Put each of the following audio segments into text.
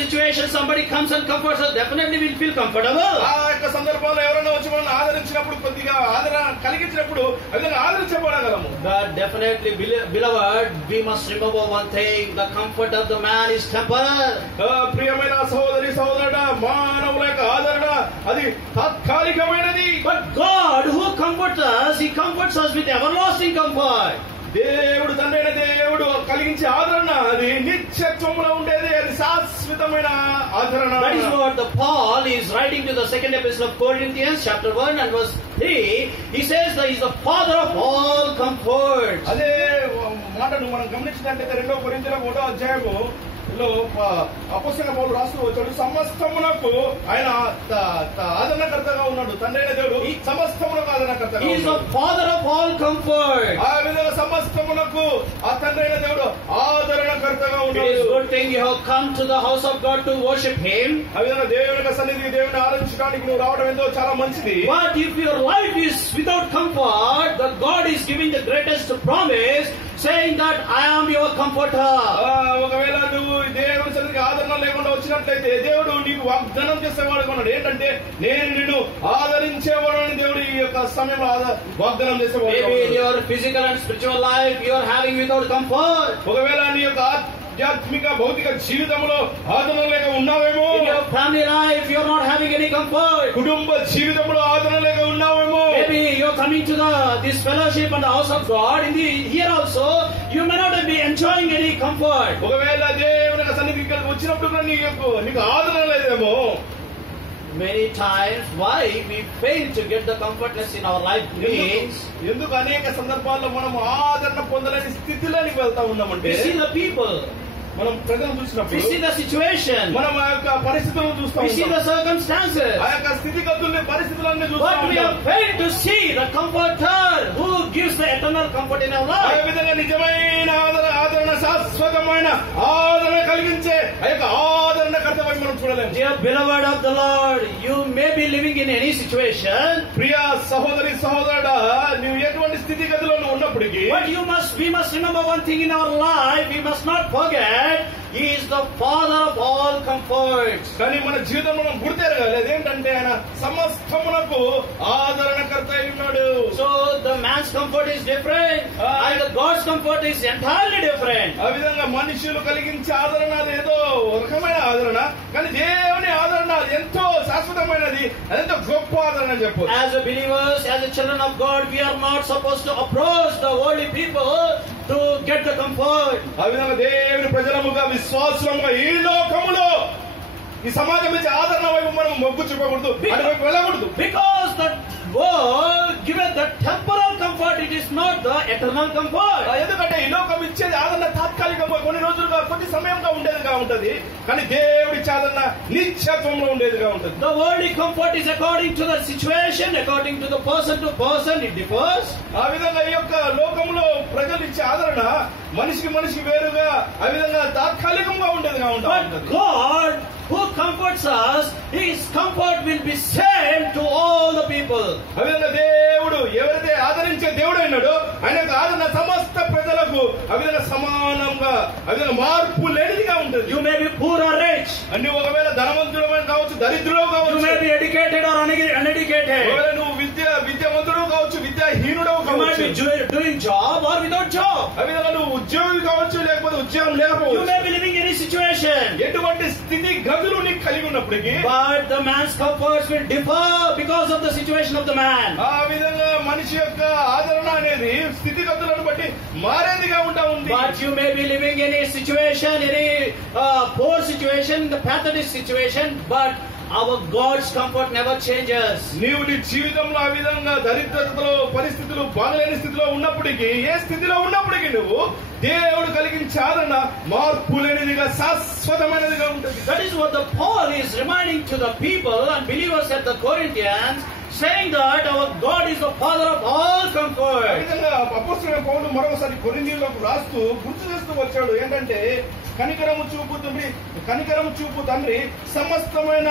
situation somebody comes and comforts us, definitely we'll feel comfortable. ఆ యొక్క సందర్భంలో ఎవరైనా వచ్చి మనల్ని ఆదరించినప్పుడు, కొద్దిగా ఆదరణ కలిగించినప్పుడు ఆ విధంగా ఆదరించబడగలము. But definitely, beloved, we must remember one thing: the comfort of the man is temporal. ప్రియమైన సహోదరి సహోదరుడా, మానవుల యొక్క ఆదరణ అది తాత్కాలికమైనది. But God, who comforts us, He comforts us with everlasting comfort. దేవుడు తండ్రైన దేవుడు కలిగించే ఆదరణ అది నిత్యత్వములో ఉండేది, అది శాశ్వతమైన ఆదరణ. That is what the Paul is writing to the second epistle of Corinthians, chapter 1 and verse 3. He says that He is the Father of all comfort. అదే మాటను మనం గమనించినట్లయితే 2 కొరింథీయుల 1వ అధ్యాయము అపోస్తలుడైన పౌలు రాస్తూ వచ్చాడు, సమస్తమునకు ఆయన ఆదరణకర్తగా ఉన్నాడు. తండ్రైన దేవుడు సమస్తమునకు ఆదరణకర్తగా ఉన్నాడు. He is the Father of all comfort. ఆ విధంగా సమస్తమునకు ఆ తండ్రైన దేవుడు ఆదరణకర్తగా ఉన్నాడు. It is good thing you have come to the house of God to worship Him. ఆ విధంగా దేవుని యొక్క సన్నిధికి, దేవుని ఆరాధించడానికి నువ్వు రావడం ఎంతో చాలా మంచిది. But if your life is without comfort, that God is giving the greatest promise, saying that I am your comforter. ఒకవేళ నువ్వు దేవుని సన్నిధికి ఆదరణ లేకుండా వచ్చినట్లయితే దేవుడు నీకు వాగ్దానం చేసేవాడు ఉన్నాడు. ఏంటంటే నేను నిన్ను ఆదరించేవాడు అని దేవుడు ఈ యొక్క సమయంలో వాగ్దానం చేసేవాడు. Maybe in your physical and spiritual life you are having without comfort. ఒకవేళ నీ యొక్క ఆధ్యాత్మిక భౌతిక జీవితంలో ఆదరణ లేక ఉన్నావేమో. In your family life you are not having any comfort. కుటుంబ జీవితంలో ఆదరణ లేక ఉన్నావేమో. Maybe you are coming to this fellowship and the house of God. Here also you may not be enjoying any comfort. ఒకవేళ దేవుని యొక్క సన్నిధికి వచ్చినప్పుడు కూడా నీకు ఆదరణ లేదేమో. Many times why we fail to get the comfortness in our life means ఎందుకు అనేక సందర్భాల్లో మనం ఆదరణ పొందలేని స్థితిలోకి వెళ్తా ఉన్నామంటే, we see the people, మనం ప్రజలను we చూసినప్పుడు, see the situation, మనం ఆ యొక్క పరిస్థితులను చూస్తాం, we see the circumstances, ఆ యొక్క స్థితిగతుల్ని పరిస్థితులన్నీ but చూస్తాం. we have failed to see the comforter who gives the eternal comfort in our ఆ life. విధంగా నిజమైన ఆదరణ, శాశ్వతమైన ఆదరణ కలిగించే ఆ యొక్క ఆదరణ కర్తవ్యం మనం చూడలేము. Dear beloved of the Lord, you may be living in any situation, ప్రియ సహోదరి సహోదరుడా, నువ్వు ఎటువంటి స్థితిగతిలో నువ్వు ఉన్నప్పటికీ, but we must remember one thing in our life. We must not forget He is the Father of all comforts. కానీ మన జీవితంలో మనం గుర్తెరగాలి ఏంటంటే ఆయన సమస్తమునకు ఆదరణకర్త అయి ఉన్నాడు. So the man's comfort is different and the God's comfort is entirely different. ఆ విధంగా మనుషులు కలిగించే ఆదరణ ఏదో రకమైన ఆదరణ, కానీ దేవుని ఆదరణ ఎంతో శాశ్వతమైనది, అదెంతో గొప్ప ఆదరణ అని చెప్పు. As a believers, as a children of God, we are not supposed to approach the worldly people to get the comfort. ఆ విధంగా దేవుని ప్రజలముగా, విశ్వాసులముగా ఈ లోకములో ఈ సమాజం నుంచి ఆదరణ వైపు మనం మొగ్గు చూపకూడదు, అటువైపు వెళ్ళకూడదు. Because the world given the temporal comfort, it is not the eternal comfort. ఎందుకంటే ఈ లోకం ఇచ్చేది ఆదరణ తాత్కాలికంగా కొన్ని రోజులుగా, కొన్ని సమయంగా ఉండేదిగా ఉంటది, కానీ దేవుడి ఆదరణ నిత్యత్వంలో ఉండేదిగా ఉంటది. The worldly comfort is according to the situation, according to the person to person, it differs. ఆ విధంగా ఈ యొక్క లోకంలో ప్రజలు ఇచ్చే ఆదరణ మనిషికి వేరుగా, ఆ విధంగా తాత్కాలికంగా ఉండేదిగా But ఉంటది. God, who comforts us, His comfort will be same to all the people. ఆ విధంగా దేవుడు ఎవరైతే ఆదరించే దేవుడు అయినాడో ఆయన యొక్క ఆదరణ సమస్త ప్రజలకు ఆ విధంగా సమానంగా, ఆ విధంగా మార్పు లేనిదిగా ఉంటుంది. You may be poor or rich. అన్ని ఒకవేళ ధనవంతుడమైన కావచ్చు, దరిద్రుడు You కావచ్చు, may be educated or uneducated. ఒకవేళ నువ్వు విద్యావంతుడు కావచ్చు, విద్యాహీనుడు You might కావచ్చు, be doing job or without job. ఆ విధంగా నువ్వు ఉద్యోగి కావచ్చు, లేకపోతే ఉద్యోగం You లేకపోవచ్చు, may be living in any situation. ఎటువంటి స్థితి గతులు నీకు కలిగి ఉన్నప్పటికీ But the man's comforts will differ because of the situation of the man. ఆ విధంగా మనిషి యొక్క ఆదరణ అనేది స్థితిగతులను బట్టి మారేదిగా ఉంటా ఉంది. But you may be living in a situation, any poor situation, the pathetic situation, but our God's comfort never changes. నీవు నీ జీవితంలో ఆ విధంగా దరిద్రతలో, పరిస్థితులు బాగలేని స్థితిలో ఉన్నప్పటికీ, ఏ స్థితిలో ఉన్నప్పటికీ నువ్వు దేవుడు కలిగించే ఆదరణ మార్పు లేనిదిగా, శాశ్వతమైనదిగా ఉంటుంది. That is what the Paul is reminding to the people and believers at the Corinthians, saying that our God is the Father of all ఆ comfort. విధంగా అపోస్తలుడైన పౌలు మరొకసారి కొరింథీయులకు రాస్తూ గుర్తు చేస్తూ వచ్చాడు ఏంటంటే, కనికరము చూపు తండ్రి సమస్తమైన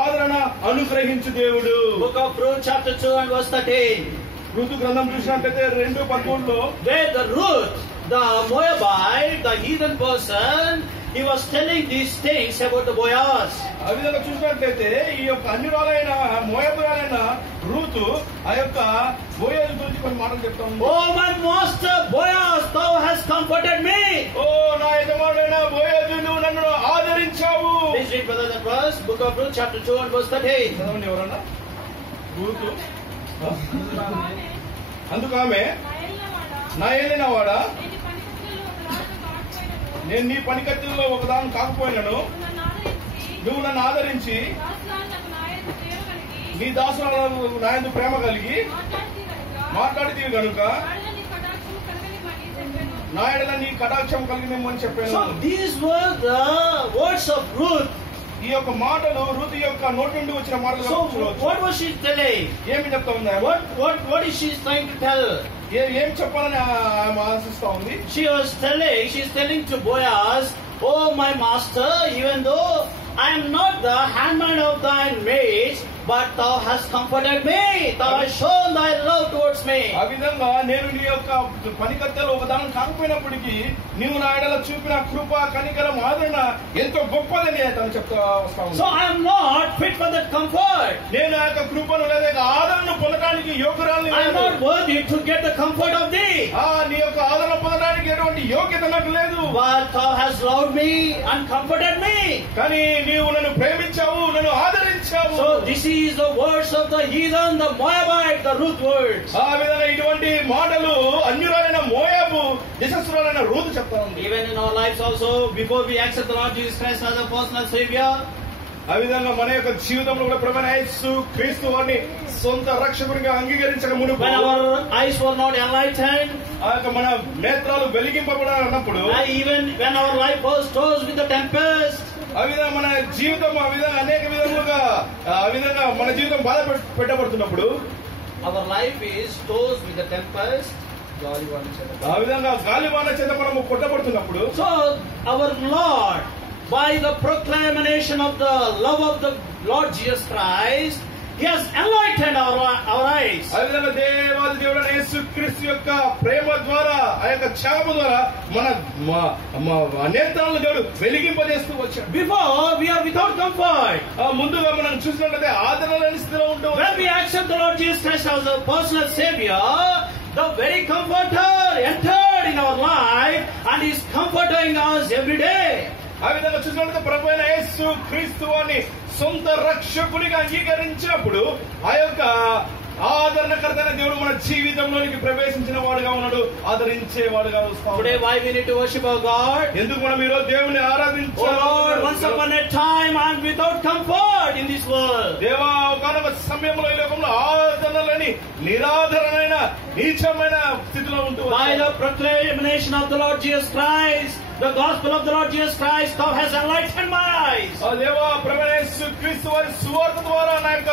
ఆదరణ అనుగ్రహించు దేవుడు. Book of Ruth chapter 2 and verse 13. ఋతు గ్రంథం చూసినట్లయితే 2:13 Where the Ruth, the Moabite, the heathen person, he was telling these things about the Boaz. ఆ విధంగా చూసినట్లయితే ఈ యొక్క అన్యురాలైన మోయాబురాలైన రూతు ఆ యొక్క బోయాజు గురించి కొన్ని మాటలు చెప్తా ఉంది. Oh my master Boaz, thou hast comforted me. ఓ నా యజమానుడైన బోయాజు నువ్వు నన్ను ఆదరించావు. Please read brother that verse, book of Ruth chapter 2 and verse 13. చదవండి ఎవరన్నా. రూతు అందుకు ఆమె, నా ఏలిన వాడా, నేను నీ పనికత్తుల్లో ఒకదాన్ని కాకపోయినాను, నువ్వు నన్ను ఆదరించి నీ దాసురాలను నాయందు ప్రేమ కలిగి మాట్లాడితేవి కనుక నా ఎడల నీ కటాక్షం కలిగినమని చెప్పాను. So these were the words of Ruth. ఈ యొక్క మాటలు రూతు యొక్క నోటి నుండి వచ్చిన మాటలు. So what was she telling? ఏమి చెప్తా ఉంది? What is she trying to tell? ఏం చెప్పాలని ఆమె ఆశిస్తా ఉంది. She's telling to Boaz, oh my master, even though I am not the handmaid of thine maids, but thou hast comforted me, thou hast shown thy love towards me. ఆ విధంగా నేను నీ యొక్క పనికత్తెలు ఒకదానం కాకపోయినప్పటికీ నీవు నా ఎడల చూపిన కృప కనికరం ఆదరణ ఎంతో గొప్పదని తను చెప్తా వస్తా ఉంది. So I am not fit for that comfort. నేను ఆ యొక్క కృపను లేదా ఆదరణను పొందడానికి యోగ్యురాలిని. I am not worthy to get the comfort of thee. నీ యొక్క ఆదరణ పొందడానికి ఎటువంటి యోగ్యత నాకు లేదు. But thou hast loved me and comforted me. కానీ నీవు నన్ను ప్రేమించావు, నన్ను ఆదరించావు. So this is the words of the heathen, the Moabite, the Ruth words. ఆ విధంగా ఇటువంటి మాటలు అన్యురాలైన మోయాబు దేశస్తురాలైన రూతు చెప్తా ఉంది. Even in our lives also, before we accept the Lord Jesus Christ as a personal Savior, ఆ విధంగా మన యొక్క జీవితంలో కూడా ప్రభువైన యేసు క్రీస్తు వారిని సొంత రక్షకుడిగా అంగీకరించక మునుపు, when our eyes were not enlightened, ఆ యొక్క మన నేత్రాలు వెలిగింపబడాలన్నప్పుడు, even when our life was tossed with the tempest, ఆ విధంగా మన జీవితం ఆ విధంగా అనేక విధములుగా ఆ విధంగా మన జీవితం బాధ పెట్టబడుతున్నప్పుడు, our life is tossed with the tempest, ఆ విధంగా గాలివాన చేత మనము కొట్టబడుతున్నప్పుడు, so our Lord, by the proclamation of the love of the Lord Jesus Christ, He has enlightened our eyes. ఆ విధంగా దేవాది దేవుడైన యేసు క్రీస్తు యొక్క ప్రేమ ద్వారా, ఆ యొక్క త్యాగము ద్వారా మన నేత్రాలను దేవుడు వెలిగింపజేస్తూ వచ్చాడు. Before we are without comfort. ముందుగా మనం చూసినట్లయితే ఆదరణ లేని స్థితిలో ఉంటాం. When we accept the Lord Jesus Christ as a personal Savior, the very Comforter entered in our life and is comforting us every day. ఆ విధంగా చూసినట్లయితే ప్రభువైన యేసు క్రీస్తు వారిని సొంత రక్షకునిగా అంగీకరించినప్పుడు ఆ యొక్క ఆదరణకర్తైన దేవుడు మన జీవితంలోనికి ప్రవేశించిన వాడుగా ఉన్నాడు, ఆదరించేవాడుగా వస్తాడు. Today why we need to worship our God? ఎందుకు మనం ఈరోజు దేవుని ఆరాధించాలి? Oh Lord, once upon a time I am without comfort in this world. దేవా, ఒకనొక సమయంలో ఈ లోకంలో ఆదరణ లేని నిరాదరణమైన నీచమైన స్థితిలో ఉంటూ By the proclamation of the Lord Jesus Christ, the gospel of the Lord Jesus Christ, thou has enlightened my eyes. దేవా, ప్రభువైన యేసు క్రీస్తు వారి సువార్త ద్వారా నా యొక్క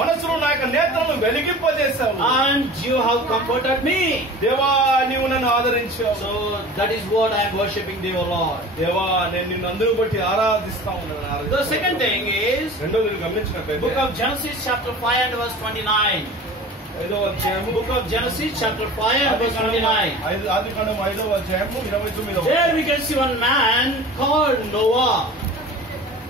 మనసును, నా యొక్క నేత్రాలను వెలిగింపజేశావు. And you have comforted me. దేవా, నీవు నన్ను ఆదరించావు. So that is what I am worshipping thee, O Lord. దేవా, నేను నిన్ను అందరూ బట్టి ఆరాధిస్తా ఉన్నాను. The second thing is, రెండోది గమనించినట్లయితే book of Genesis chapter 5 and verse 29. ఐదవ అధ్యాయము, Book of Genesis chapter 5 and verse 29. ఆదికాండం 5వ అధ్యాయము 29వ. There we can see one man called Noah.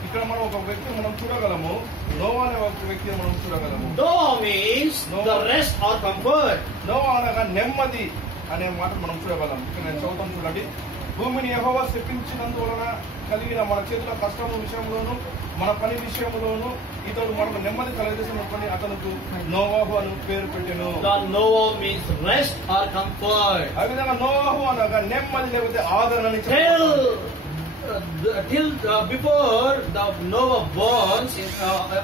ఇక్కడ మనం ఒక వ్యక్తి మనం చూడగలము, నోవా అనే ఒక వ్యక్తిని మనం చూడగలము. Noah means the rest or comfort. నోవా అనగా నెమ్మది అనే మాట మనం చూడగలం. ఇక్కడ నేను చదువుతాను చూడండి. భూమిని యెహోవా శపించినందువలన కలిగిన మన చేతుల కష్టం విషయంలోను మన పని విషయంలోను ఇతడు మనకు నెమ్మది కలగజేసినప్పటి అతనికి నోవాహు అని పేరు పెట్టెను. The Noah means rest or comfort. ఆ విధంగా నోవాహు అనగా నెమ్మది లేకపోతే ఆదరణ. Till before the Noah born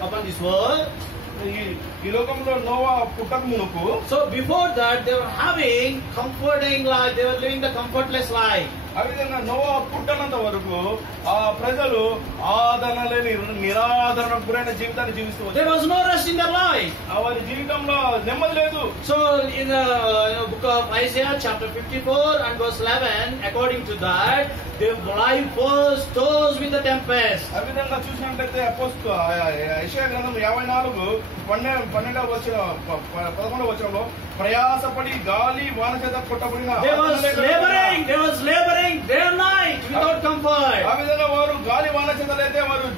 upon this world, ఈ లోకంలో నోవా పుట్టక మునుపు, so before that they were having comforting life, they were living the comfortless life. ఆ విధంగా నోవా పుట్టనంత వరకు ఆ ప్రజలు ఆదరణ లేని నిరాదరణకు గురైన జీవితాన్ని జీవిస్తూ వచ్చారు. There was no rest in their life. వారి జీవితంలో నెమ్మది లేదు. So in the book of Isaiah chapter 54 and verse 11, according to that, their life was tossed with the tempest. ఆ విధంగా చూసినట్లయితే యెషయా గ్రంథం 54:12 వచనంలో ప్రయాసపడి గాలి వాన చేత కొట్టబడిన They was laboring going day and night without comfort. ఆ విధంగా వారు గాలి వాన చేతలైతే వారు